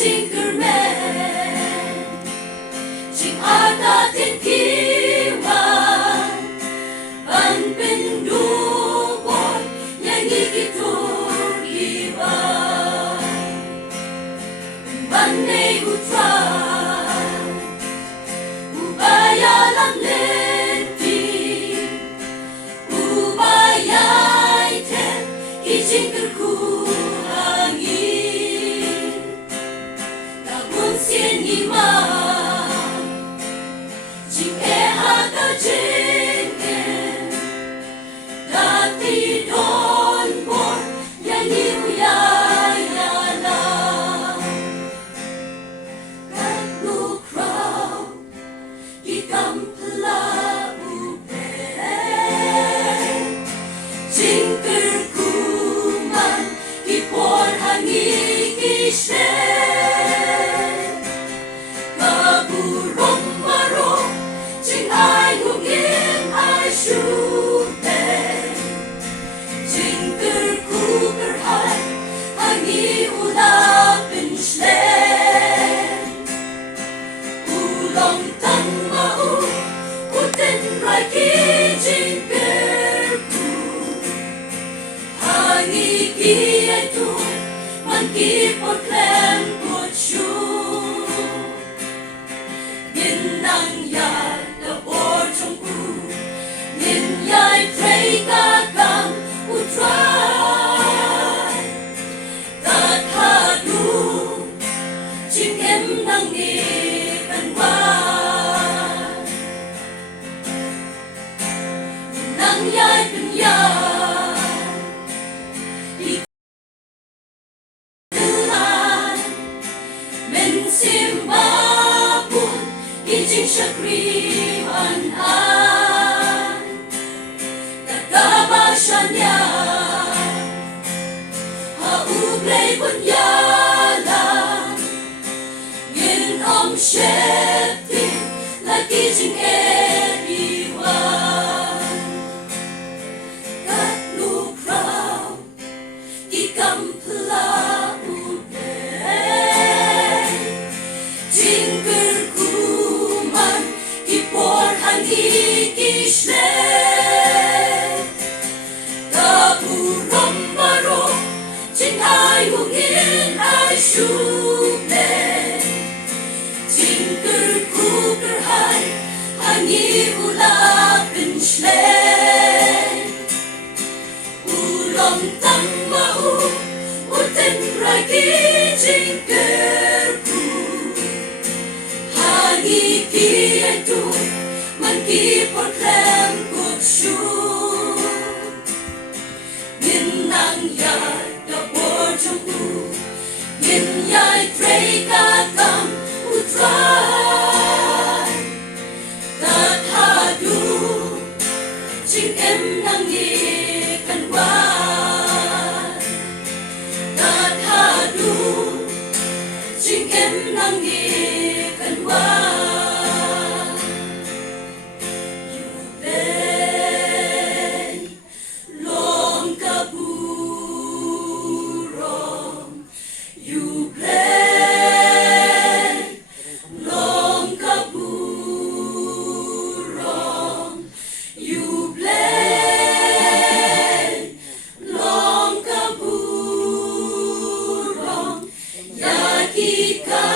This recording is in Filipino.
Tinkerman, chính ta thiên kỳ man, ban bên đu bồi, nhà nghi kỳ tur kỳ ban, ban này utran, ubaya lam lên tim, ubaya iten, kỳ Tinkerku hangin. Xiên nghi ma, chim e ha ta trên em, đã thi đón bồi, ya nhiều ya la, các nụ crowd đi cầm la upe, Tinkerku man đi por hangi kishe. Tinkerku berhai, hangi ulapin schlen. Ulong tan mau, uten rai ki Tinkerku. Hangi ki itu, man ki por klem por shu. Yin nang ya la por trong ku, yin yai pray ka kam. Try that hadu chim em nang ni kan wa nang yai pen ya di lan men sim ba pun ki jing shakri an an Shanya Haublay bunyala Ngin sheptin Lagi jing everyone Kat nu crowd Di kampla uday Tinkerku man Di por hangi kishle Ai hugin ai shuble Tinkerku berhai hangi ulapin schlen Ulong tang mau uten ragi Tinkerku Hangi ki itu man ki por klem kut shu Ginang yai Yin yai pray ka kam utrai Tat hadu ching em nang ni kan wan Tat hadu ching em nang ni kan wan You bay long kabu You play long kaburong You play long kaburong Yaki ka